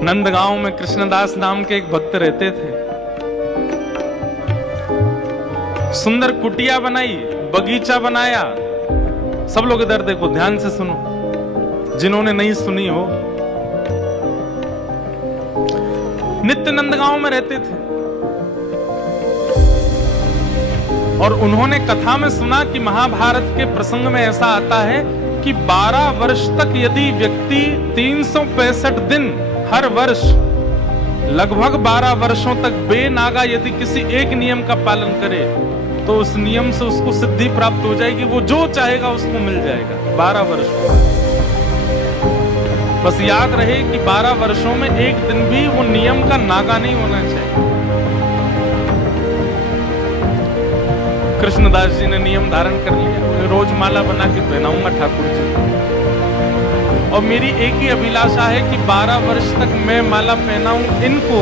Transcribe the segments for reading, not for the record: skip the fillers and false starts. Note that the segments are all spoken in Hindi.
नंदगांव में कृष्णदास नाम के एक भक्त रहते थे। सुंदर कुटिया बनाई, बगीचा बनाया। सब लोग इधर देखो, ध्यान से सुनो, जिन्होंने नहीं सुनी हो। नित्य नंदगांव में रहते थे और उन्होंने कथा में सुना कि महाभारत के प्रसंग में ऐसा आता है कि 12 वर्ष तक यदि व्यक्ति 365 दिन हर वर्ष लगभग 12 वर्षों तक बेनागा यदि किसी एक नियम का पालन करे तो उस नियम से उसको सिद्धि प्राप्त हो जाएगी। वो जो चाहेगा उसको मिल जाएगा 12 वर्षों में। बस याद रहे कि 12 वर्षों में एक दिन भी वो नियम का नागा नहीं होना चाहिए। कृष्णदास जी ने नियम धारण कर लिया, रोज माला बना के पहनाऊंगा ठाकुर जी, और मेरी एक ही अभिलाषा है कि 12 वर्ष तक मैं माला पहनाऊं इनको,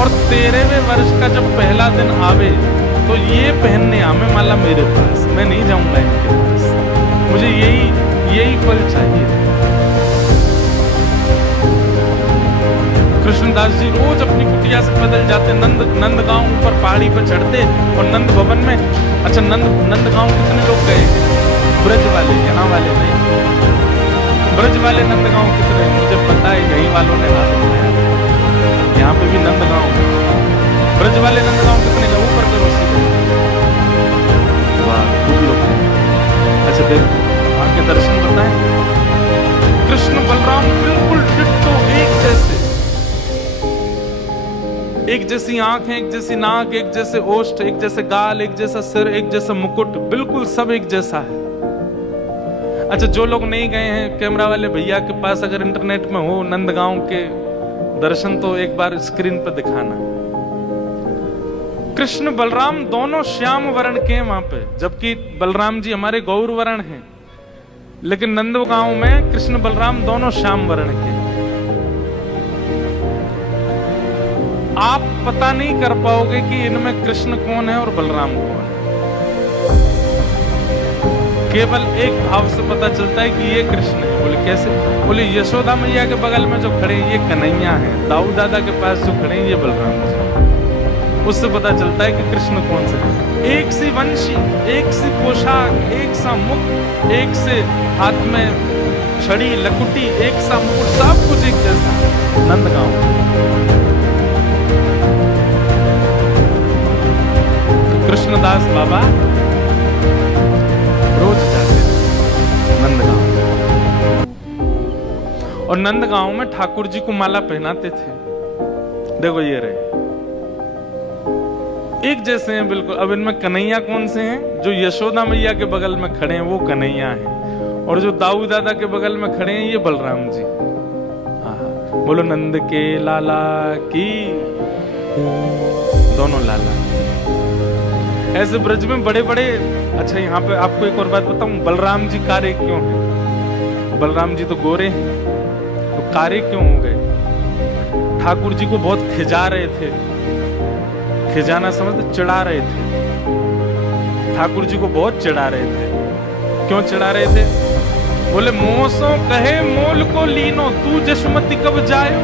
और 13वें वर्ष का जब पहला दिन आवे तो ये पहनने आवे माला मेरे पास, मैं नहीं जाऊंगा इनके पास। मुझे यही फल चाहिए। कृष्णदास जी रोज अपनी कुटिया से पैदल जाते, नंदगांव ऊपर पहाड़ी पर चढ़ते और नंद भवन में। अच्छा, नंदगांव कितने लोग गए? ब्रज वाले, यहाँ वाले नहीं। ब्रज वाले नंदगांव कितने? मुझे पता है, यही वालों ने हाथ उठाया। यहाँ पे भी नंदगांव, ब्रज वाले नंदगांव कितने गए? ऊपर करो सीधे। वाह, खूब लोग। अच्छा देखो, वहां के दर्शन बताएं। कृष्ण बलराम बिल्कुल डिट्टो एक जैसे, एक जैसी आंखें, एक जैसी नाक, एक जैसे ओष्ठ, एक जैसे गाल, एक जैसा सिर, एक जैसा मुकुट, बिल्कुल सब एक जैसा है। अच्छा, जो लोग नहीं गए हैं, कैमरा वाले भैया के पास अगर इंटरनेट में हो नंदगांव के दर्शन तो एक बार स्क्रीन पर दिखाना। कृष्ण बलराम दोनों श्याम वर्ण के हैं वहां पे, जबकि बलराम जी हमारे गौर वर्ण हैं, लेकिन नंदगांव में कृष्ण बलराम दोनों श्याम वर्ण के। आप पता नहीं कर पाओगे कि इनमें कृष्ण कौन है और बलराम कौन है। केवल एक भाव से पता चलता है कि ये कृष्ण है। बोले कैसे? बोले यशोदा मैया के बगल में जो खड़े हैं ये कन्हैया है, दाऊ दादा के पास जो खड़े हैं ये बलराम जी। उससे पता चलता है कि कृष्ण कौन से है। एक सी वंशी, एक सी पोशाक, एक सा मुख, एक से हाथ में छड़ी लकुटी, एक सा मुकुट, सब कुछ एक जैसा। नंदगांव कृष्णदास बाबा रोज जाते नंदगांव, और नंदगांव में ठाकुर जी को माला पहनाते थे। देखो ये रहे, एक जैसे हैं बिल्कुल। अब इनमें कन्हैया कौन से हैं? जो यशोदा मैया के बगल में खड़े हैं वो कन्हैया हैं, और जो दाऊ दादा के बगल में खड़े हैं ये बलराम जी। बोलो नंद के लाला की, दोनों लाला। ऐसे ब्रज में बड़े बड़े। अच्छा, यहाँ पे आपको एक और बात बताऊं, बलराम जी कारे क्यों हैं? बलराम जी तो गोरे हैं, तो कारे क्यों हो गए? ठाकुर जी को बहुत खिजा रहे थे, खिजाना समझते, चिढ़ा रहे थे। ठाकुर जी को बहुत चिढ़ा रहे थे। क्यों चिढ़ा रहे थे? बोले मोसो कहे मोल को लीनो, तू जशमती कब जायो।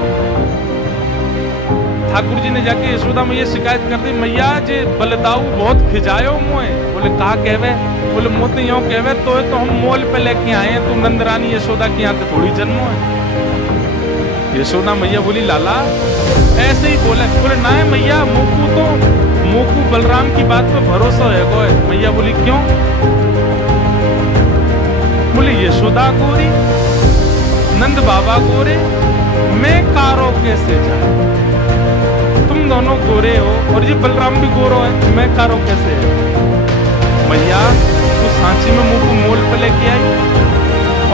ठाकुर जी ने जाके यशोदा मैया शिकायत कर दी, मैया जे बलदाऊ बहुत खिजायो मोए। बोले कहा कहवे? बोले मोते यूं कहवे तो हम मोल पे लेके आए हैं, तू नंदरानी यशोदा की यहाँ थोड़ी जन्मो है। यशोदा मैया बोली लाला ऐसे ही बोले। बोले ना मैया, मोकू बलराम की बात पे भरोसा है गो। मैया बोली क्यों? बोले यशोदा गोरी, नंद बाबा गोरे, मैं कारो कैसे जाए? तुम दोनों गोरे हो और ये बलराम भी गोरो है, मैं कारो कैसे है? मैया तू सांची में मुंह को मोल पे लेके आई।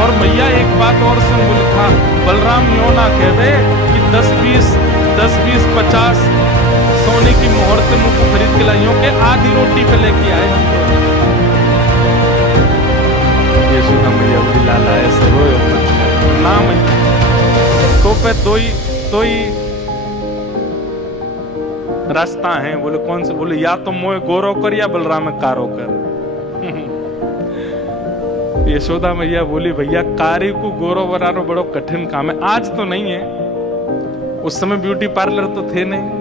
और मैया एक बात और सुन, बोले था बलराम यूं ना कहवे कि 10-20, 50 सोने की मोहर से मुंह को खरीद के लाइयों के आधी रोटी पे लेके आए हम तो। यशोदा मैया बोली लाला ऐसे रोयो ना मैया, तो पे दो ही रास्ता है। बोले कौन से? बोले या तो मोए गोरो कर या बलराम कारो कर। यशोदा मैया बोली भैया, कारी को गोरो बनाना बड़ो कठिन काम है। आज तो नहीं है, उस समय ब्यूटी पार्लर तो थे नहीं,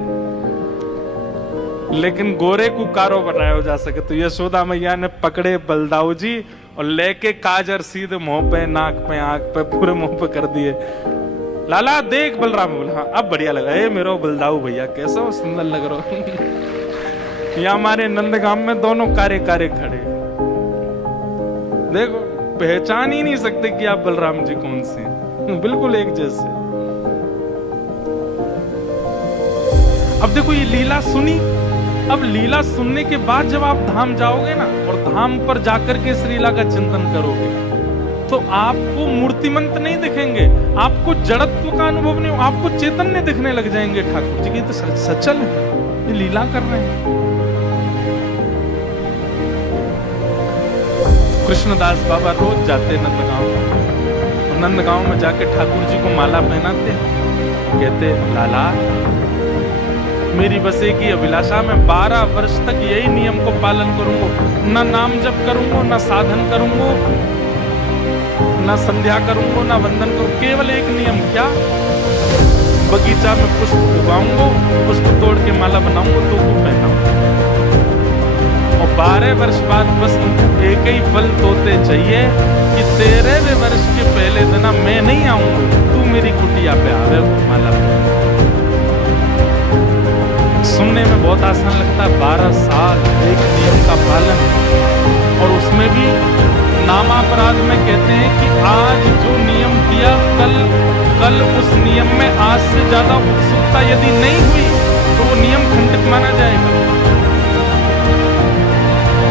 लेकिन गोरे को कारो बनाया जा सके। तो यशोदा मैया ने पकड़े बलदाऊ जी और लेके काजर सीधे मुंह पे, नाक पे, आंख पे, पूरे मुंह पे कर दिए। लाला देख बलराम। बोला हाँ अब बढ़िया लगा। ए मेरो बलदाऊ भैया कैसा हो, सुंदर लग रहा हो। यहाँ हमारे नंदगाम में दोनों कारे कारे खड़े, देखो पहचान ही नहीं सकते कि आप बलराम जी कौन से, बिल्कुल एक जैसे। अब देखो ये लीला सुनी। अब लीला सुनने के बाद जब आप धाम जाओगे ना और धाम पर जाकर के इस लीला का चिंतन करोगे तो आपको मूर्तिमंत नहीं दिखेंगे, आपको जड़त्व का अनुभव नहीं, आपको चैतन्य दिखने लग जाएंगे। ठाकुर जी की तो सचल है, ये लीला कर रहे हैं। कृष्णदास बाबा रोज जाते नंदगांव, और नंदगांव में जाके ठाकुर जी को माला पहनाते, कहते लाला मेरी बस एक ही अभिलाषा, मैं 12 वर्ष तक यही नियम को पालन करूंगा, ना नाम जप करूंगा, ना साधन करूंगा, ना संध्या करूंगा, ना वंदन करूंगा, केवल एक नियम। क्या? बगीचा में पुष्प उगाऊंगा, पुष्प तोड़ के माला बनाऊंगा, तो वो पहनाऊंगा। और 12 वर्ष बाद बस एक ही फल तोते चाहिए कि 13वें वर्ष के पहले दिन मैं नहीं आऊंगा, तू मेरी कुटिया पे आवे माला पे। सुनने में बहुत आसान लगता है, 12 साल एक नियम का पालन, और उसमें भी नामापराध में कहते हैं कि आज जो नियम किया कल उस नियम में आज से ज्यादा उत्सुकता यदि नहीं हुई तो वो नियम खंडित माना जाएगा।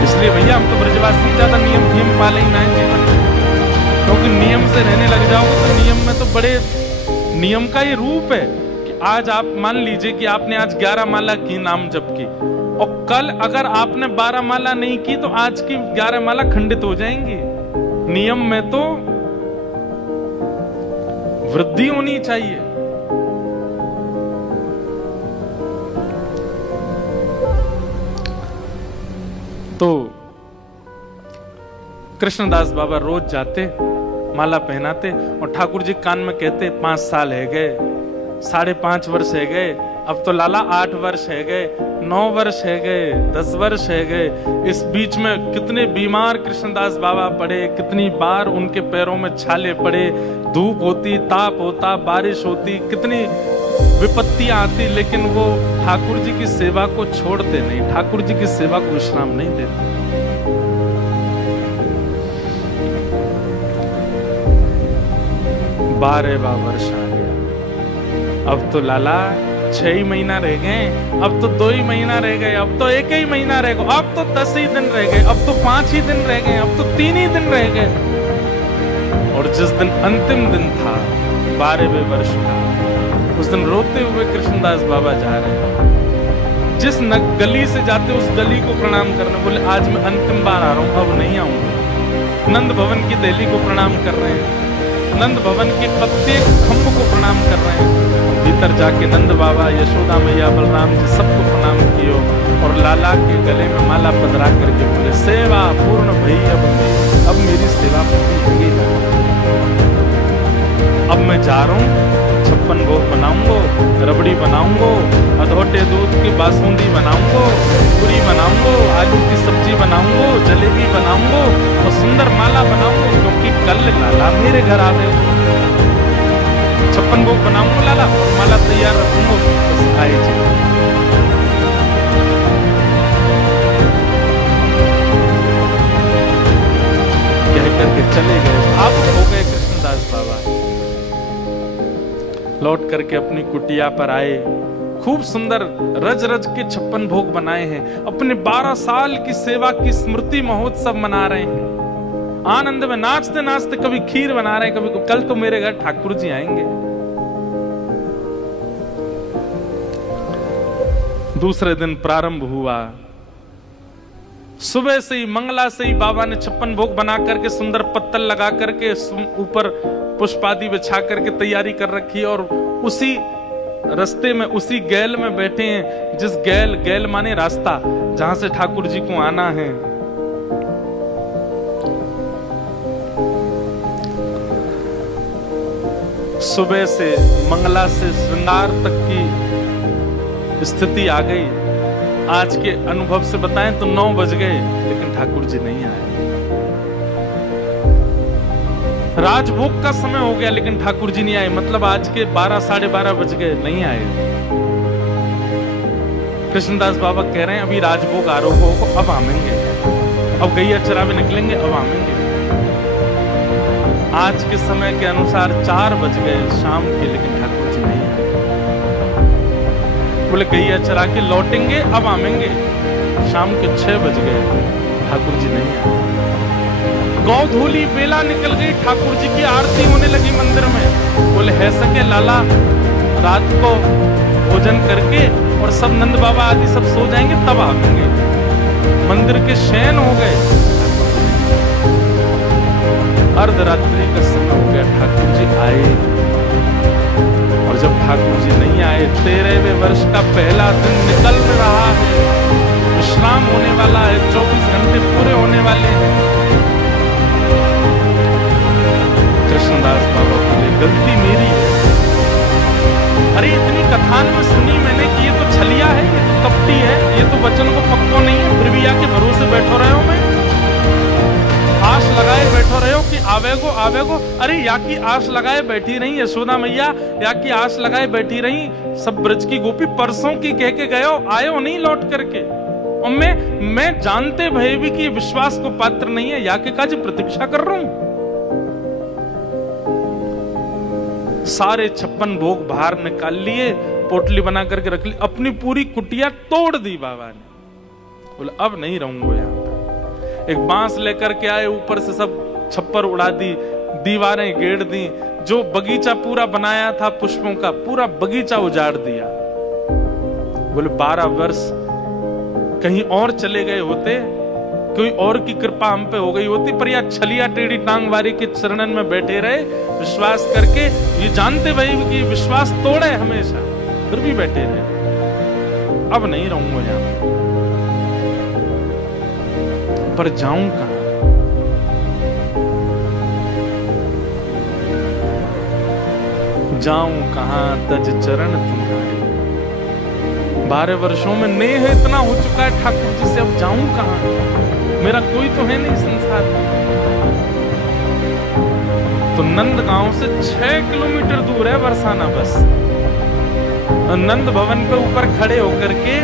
इसलिए भैया हम तो ब्रजवासी ज्यादा नियम पाले ही ना है जीवन, क्योंकि नियम से रहने लग जाओगे तो नियम में तो बड़े नियम का ये रूप है कि आज आप मान लीजिए कि आपने आज 11 माला की नाम जप की, और कल अगर आपने 12 माला नहीं की तो आज की 11 माला खंडित हो जाएंगी। नियम में तो वृद्धि होनी चाहिए। तो कृष्णदास बाबा रोज जाते, माला पहनाते, और ठाकुर जी कान में कहते 5 साल है गए, 5.5 वर्ष है गए, अब तो लाला 8 वर्ष है गए, 9 वर्ष है गए, 10 वर्ष है गए। इस बीच में कितने बीमार कृष्णदास बाबा पड़े, कितनी बार उनके पैरों में छाले पड़े, धूप होती, ताप होता, बारिश होती, कितनी विपत्तियां आती, लेकिन वो ठाकुर जी की सेवा को छोड़ते नहीं, ठाकुर जी की सेवा को विश्राम नहीं देते। 12वां वर्ष आ गया, अब तो लाला 6 ही महीना रह गए, अब तो 2 ही महीना रह गए, अब तो 1 ही महीना रह गया, अब तो 10 ही दिन रह गए, अब तो 5 ही दिन रह गए, अब तो 3 ही दिन रह गए। और जिस दिन अंतिम दिन था 12वें वर्ष का, उस दिन रोते हुए कृष्णदास बाबा जा रहे हैं, जिस गली से जाते उस गली को प्रणाम करने, बोले आज मैं अंतिम बार आ रहा हूं, अब नहीं आऊंगा। नंद भवन की दहली को प्रणाम कर रहे हैं, नंद भवन के प्रत्येक खंभ को प्रणाम कर रहे हैं। भीतर जाके नंद बाबा, यशोदा मैया, बलराम जी सबको प्रणाम कियो, और लाला के गले में माला पधरा करके बोले सेवा पूर्ण भई अब मेरी सेवा पूरी हो गई, अब मैं जा रहा हूँ, 56 भोग बनाऊंगो, रबड़ी बनाऊंगो, अधोटे दूध की बासुंदी बनाऊंगो, पूरी बनाऊंगो, आलू की सब्जी बनाऊंगो, जलेबी बनाऊंगो और सुंदर माला बनाऊंगो, क्योंकि कल लाला मेरे घर आ गए। 56 भोग बनाऊंगो लाला, और माला तैयार रखूंगो, बस आए जी। कह करके चले गए, आप हो गए कृष्णदास बाबा। लौट करके अपनी कुटिया पर आए, खूब सुंदर रज रज के 56 भोग बनाए हैं, अपने 12 साल की सेवा की स्मृति महोत्सव मना रहे हैं, आनंद में नाचते नाचते, कभी खीर बना रहे हैं, कभी कल तो मेरे घर ठाकुर जी आएंगे। दूसरे दिन प्रारंभ हुआ, सुबह से ही मंगला से ही बाबा ने 56 भोग बना करके सुंदर पत्तल लगा करके ऊपर पुष्प आदि बिछा करके तैयारी कर रखी, और उसी रास्ते में उसी गैल में बैठे हैं, जिस गैल माने रास्ता जहां से ठाकुर जी को आना है। सुबह से मंगला से श्रृंगार तक की स्थिति आ गई। आज के अनुभव से बताएं तो 9 बज गए, लेकिन ठाकुर जी नहीं आए। राजभोग का समय हो गया, लेकिन ठाकुर जी नहीं आए। मतलब आज के 12 साढ़े 12 बज गए, नहीं आए। कृष्णदास बाबा कह रहे हैं अभी राजभोग आरोप हो, अब आमेंगे, अब गैया चरावे निकलेंगे, अब आमेंगे। आज के समय के अनुसार 4 बज गए शाम के, लेकिन ठाकुर जी नहीं आए। बोले गैया चरा के लौटेंगे, अब आमेंगे। शाम के 6 बज गए, ठाकुर जी नहीं आए। गौधूली बेला निकल गई, ठाकुर जी की आरती होने लगी मंदिर में। बोले है सके लाला, रात को भोजन करके और सब नंद बाबा आदि सब सो जाएंगे, तब आएंगे। मंदिर के शयन हो गए, अर्धरात्रि का समय हो गया, ठाकुर जी आए। और जब ठाकुर जी नहीं आए, 13वें वर्ष का पहला दिन निकल रहा है, विश्राम होने वाला है, 24 घंटे पूरे होने वाले हैं। कृष्णदास बाबा बोले गलती मेरी है। अरे इतनी कथान में सुनी मैंने कि ये तो छलिया है, ये तो कपटी है, ये तो वचन को पक्को नहीं है, फिर भी आके भरोसे बैठो रहे हो। मैं आस लगाए बैठो रहे हो कि आवेगो आवेगो। अरे या की आस लगाए बैठी रही यशोदा मैया, या की आस लगाए बैठी रही सब ब्रज की गोपी। परसों की कह के गए हो, आए हो नहीं लौट करके। और मैं जानते भय भी कि विश्वास को पात्र नहीं है, या के काज प्रतीक्षा कर रहा हूं। सारे 56 भोग बाहर निकाल लिए, पोटली बना करके रख ली, अपनी पूरी कुटिया तोड़ दी बाबा ने। बोले अब नहीं रहूंगा यहाँ पे। एक बांस लेकर के आए, ऊपर से सब छप्पर उड़ा दी, दीवारें गेड़ दी। जो बगीचा पूरा बनाया था पुष्पों का, पूरा बगीचा उजाड़ दिया। बोले 12 वर्ष कहीं और चले गए होते, कोई और की कृपा हम पे हो गई होती, पर यह छलिया टेढ़ी टांग वारी के चरणन में बैठे रहे विश्वास करके। ये जानते भाई कि विश्वास तोड़े हमेशा, फिर भी बैठे रहे। अब नहीं रहूंगा यहां पर जाऊं कहां? जाऊं कहां तज चरण तुम्हारे। 12 वर्षों में नेह इतना हो चुका है ठाकुर जी से, अब जाऊं कहां? मेरा कोई तो है नहीं संसार में। तो नंदगांव से 6 किलोमीटर दूर है बरसाना बस। नंद भवन पे ऊपर खड़े होकर के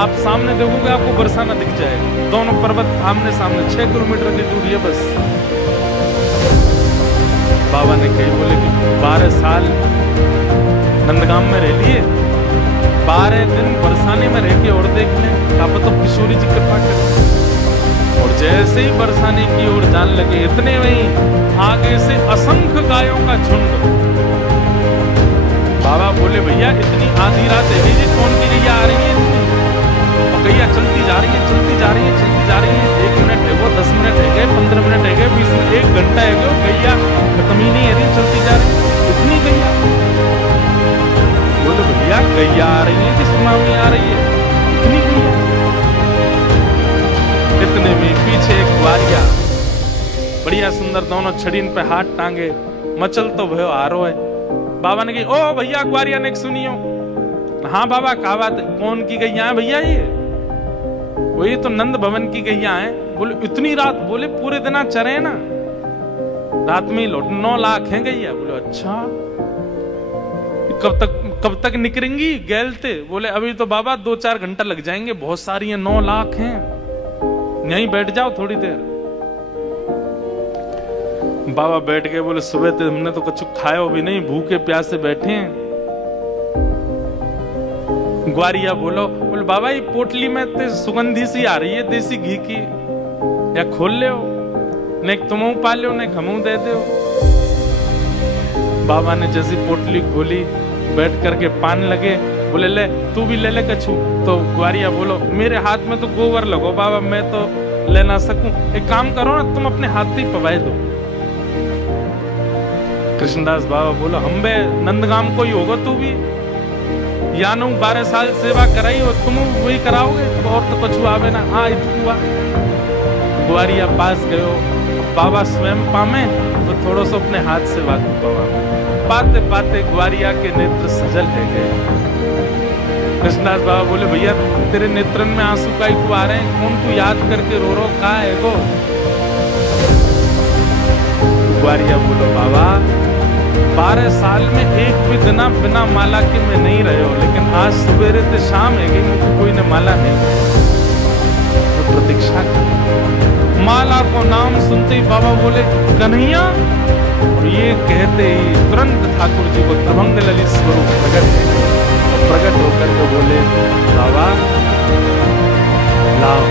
आप सामने देखोगे, आपको बरसाना दिख जाएगा। दोनों पर्वत आमने सामने, 6 किलोमीटर की दूरी है बस। बाबा ने कही, बोले कि 12 साल नंदगांव में रह लिए, 12 दिन बरसाने में रह के और देख लें, क्या पता किशोरी जी कृपा करें। और जैसे ही बरसाने की ओर जान लगे, इतने में ही आगे से असंख्य गायों का झुंड। बाबा बोले भैया इतनी आधी रात है जी, कौन की गैया आ रही है इतनी? और गैया चलती जा रही है, चलती जा रही है, चलती जा रही है। 1 मिनट है वो, 10 मिनट है गए, 15 मिनट है गए, 20 मिनट, 1 घंटा है गए, गैया खत्म ही नहीं है रही, चलती जा रही है। इतनी गैया? बोले भैया गैया आ रही है कि सुनामी आ रही है? इतनी गैया? इतने में पीछे एक ग्वारिया, बढ़िया सुंदर, दोनों छड़ीन पे हाथ टांगे, मचल तो भयो हारो है। बाबा ने कही, ओ भैया ग्वारिया ने सुनियो। हाँ बाबा क्या बात है? कौन की गैया है भैया ये? वही तो नंद भवन की गैया है। बोले इतनी रात? बोले पूरे दिन चरे ना, रात में ही लौट। 9 लाख है गैया। बोले अच्छा, कब तक निकलेंगी गैलते? बोले अभी तो बाबा 2-4 घंटा लग जाएंगे, बहुत सारी है, 9 लाख हैं, यहीं बैठ जाओ थोड़ी देर। बाबा बैठ गए। बोले सुबह तो हमने तो कुछ खाया भी नहीं, भूखे प्यासे बैठे हैं। ग्वारिया बोलो, बोले बाबा ये पोटली में तो सुगंधी सी आ रही है देसी घी की, या खोल ले हो, नहीं तुम पा लो, नहीं हमू दे दो। बाबा ने जैसी पोटली खोली, बैठ करके पान लगे। बोले ले तू भी ले ले कछु। तो ग्वारिया बोलो मेरे हाथ में तो गोबर लगो बाबा, मैं तो ले ना सकूं, एक काम करो ना तुम अपने हाथ ही पवाए दो। कृष्णदास बाबा बोलो हम बे नंदगाम को ही होगा तू भी, या नु 12 साल सेवा कराई और तुम वही कराओगे, तो और तो कुछ आवे ना। हाँ हुआ। ग्वारिया पास गयो, बाबा स्वयं पामे तो थोड़ा सा अपने हाथ से बात पवा। पाते पाते ग्वारिया के नेत्र सजल है गए। कृष्णदास बाबा बोले भैया तेरे नेत्रन में आंसू काहे को आ रहे हैं, कौन तू याद करके रो रो का है गो। ग्वारिया बोलो बाबा 12 साल में एक भी दिन बिना माला के मैं नहीं रहे हो, लेकिन आज सवेरे से शाम है गई मुझे कोई ने माला नहीं, तो प्रतीक्षा कर। माला को नाम सुनते ही बाबा बोले कन्हैया, और ये कहते ही तुरंत ठाकुर जी को त्रिभंग ललित स्वरूप प्रकट है। और प्रकट होकर के बोले बाबा लाओ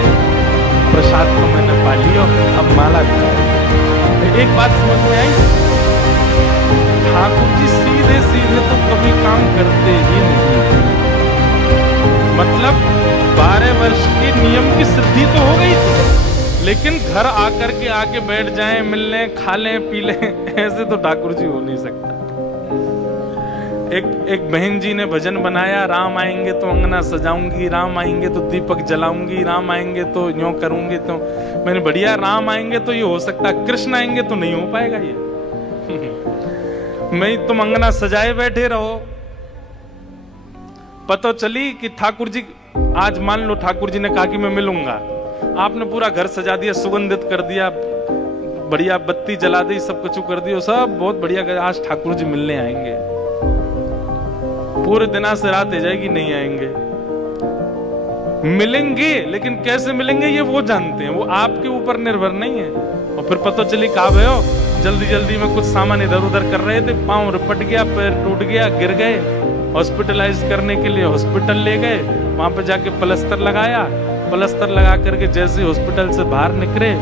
प्रसाद को मैंने पा लियो, अब माला दिखाओ। एक बात समझ में आई, ठाकुर जी सीधे सीधे तो कभी काम करते ही नहीं। मतलब 12 वर्ष के नियम की सिद्धि तो हो गई थी, लेकिन घर आकर के आके बैठ जाएं, मिल लें, खा लें, पी लें, ऐसे तो ठाकुर जी हो नहीं सकता। एक बहन जी ने भजन बनाया, राम आएंगे तो अंगना सजाऊंगी, राम आएंगे तो दीपक जलाऊंगी, राम आएंगे तो यूं करूंगी। तो मैंने बढ़िया, राम आएंगे तो ये हो सकता, कृष्ण आएंगे तो नहीं हो पाएगा ये। मैं तुम अंगना सजाए बैठे रहो, पता चली कि ठाकुर जी, आज मान लो ठाकुर जी ने कहा कि मैं मिलूंगा, आपने पूरा घर सजा दिया, सुगंधित कर दिया, बढ़िया बत्ती जला दी, सब कुछ कर दिया, सब बहुत बढ़िया, आज ठाकुर जी मिलने आएंगे। पूरे दिन से रात हो जाएगी, नहीं आएंगे। मिलेंगे, लेकिन कैसे मिलेंगे ये वो जानते हैं, वो आपके ऊपर निर्भर नहीं है। और फिर पता चली कहा भयो, जल्दी जल्दी में कुछ सामान इधर उधर कर रहे थे, पांव रिपट गया, पैर टूट गया, गिर गए, हॉस्पिटलाइज करने के लिए हॉस्पिटल ले गए, वहां पे जाके प्लास्टर लगाया, प्लास्टर लगा करके जैसे हॉस्पिटल से बाहर निकले,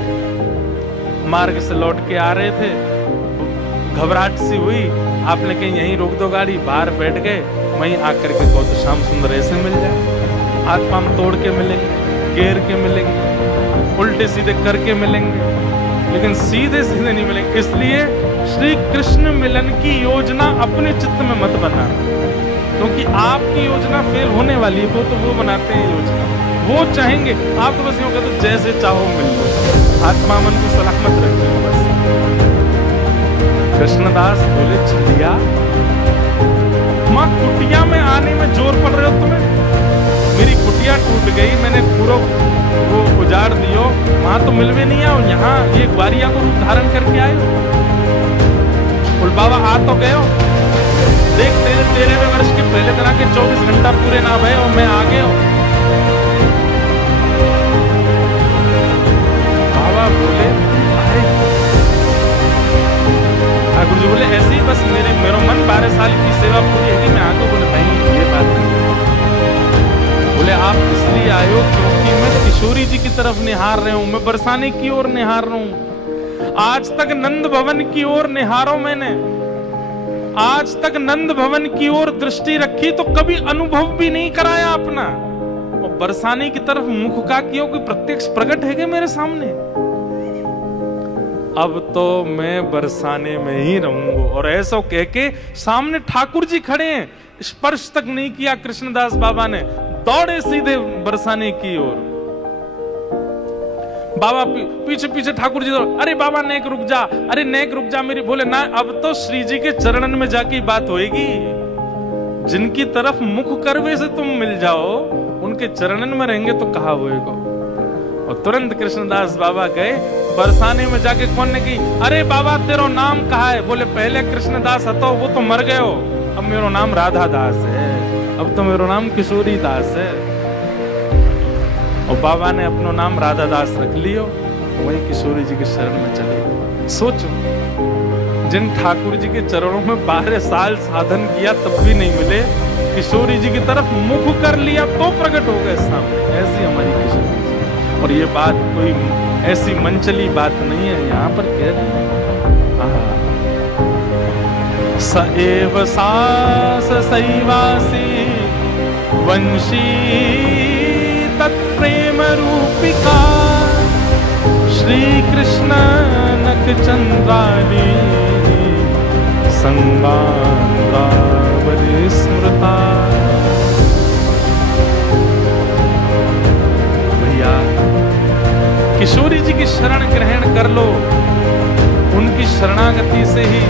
मार्ग से लौट के आ रहे थे, घबराहट सी हुई, आपने कहीं यहीं रोक दो गाड़ी, बाहर बैठ गए, वहीं आकर के कहो तो श्याम सुंदर ऐसे मिल जाए, हाथ पांव तोड़ के मिलेंगे, घेर के मिलेंगे, उल्टे सीधे करके मिलेंगे, लेकिन सीधे सीधे नहीं मिलेंगे। इसलिए श्री कृष्ण मिलन की योजना अपने चित्त में मत बनाना, क्योंकि आपकी योजना फेल होने वाली है। वो तो वो बनाते हैं योजना, वो चाहेंगे, आप तो बस यूं कहते जैसे चाहो मिल लो, आत्मा मन को सलामत रखिए बस। कृष्णदास बोले छलिया, मां कुटिया में आने में जोर पड़ रहे हो तुम्हें, मेरी कुटिया टूट गई, मैंने पूरा वो उजाड़ दियो, वहां तो मिल भी नहीं आओ, यहाँ ये ग्वारिया को रूप धारण करके आए हो। बोल बाबा आ तो गए हो, देख 13वें वर्ष के पहले तरह के 24 घंटा पूरे ना भये और मैं आ गए हो। बाबा बोले ठाकुर जी बोले ऐसे ही बस मेरा मन 12 साल की सेवा पूरी है कि मैं आगे। बोले नहीं ये बात नहीं। बोले आप इसलिए आए हो क्योंकि मैं किशोरी जी की तरफ निहार रहे हूं, मैं बरसाने की ओर निहार रहा हूं। आज तक नंद भवन की ओर निहारो मैंने, आज तक नंद भवन की ओर दृष्टि रखी तो कभी अनुभव भी नहीं कराया अपना, और बरसाने की तरफ मुख का क्यों, कोई प्रत्यक्ष प्रकट है क्या मेरे सामने। अब तो मैं बरसाने में ही रहूंगा। और ऐसा कह के सामने ठाकुर जी खड़े हैं, स्पर्श तक नहीं किया कृष्णदास बाबा ने, दौड़े सीधे बरसाने की ओर। बाबा पीछे पीछे ठाकुर जी, अरे बाबा नेक रुक जा, अरे नेक रुक जा मेरी। बोले ना, अब तो श्री जी के चरणन में जाके बात होएगी, जिनकी तरफ मुख करवे से तुम मिल जाओ, उनके चरणन में रहेंगे तो कहा होएगा। और तुरंत कृष्णदास बाबा गए बरसाने में, जाके कौन ने की, अरे बाबा तेरा नाम कहा है। बोले पहले कृष्णदास हतो, वो तो मर गए हो, अब मेरा नाम राधा दास है, अब तो मेरा नाम किशोरी दास है। और बाबा ने अपना नाम राधा दास रख लियो, वही किशोरी जी के शरण में चले। सोचो, जिन ठाकुर जी के चरणों में 12 साल साधन किया तब भी नहीं मिले, किशोरी जी की तरफ मुख कर लिया तो प्रकट हो गए सामने। ऐसी हमारी किशोरी जी। और ये बात कोई ऐसी मनचली बात नहीं है, यहाँ पर कह रहे हैं स एव सास सैवासी वंशी तत्प्रेम रूपिका श्री कृष्ण नख चंद्राली संगावली स्मृता। भैया किशोरी जी की शरण ग्रहण कर लो, उनकी शरणागति से ही